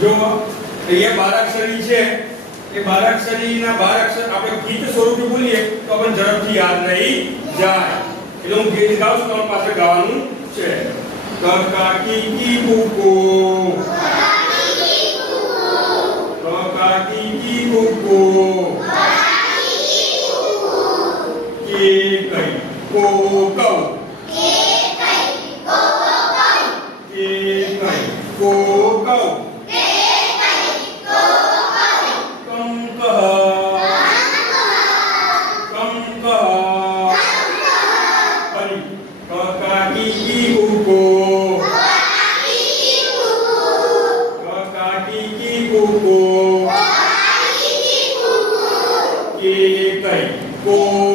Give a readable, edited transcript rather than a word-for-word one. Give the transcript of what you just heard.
જો અહીંયા બારાક્ષરી છે એ બારાક્ષરીના બાર અક્ષર આપણે ગીત સ્વરૂપે બોલીએ તો આપણને ઝડપથી યાદ નહીં જાય એટલે હું ગીત ગાઉં છું તમારી પાસે ગાવાનું છે કાકા કી કુકુ કાકા કી કુકુ કે કઈ કો કઉ કે કઈ કો કઉ cô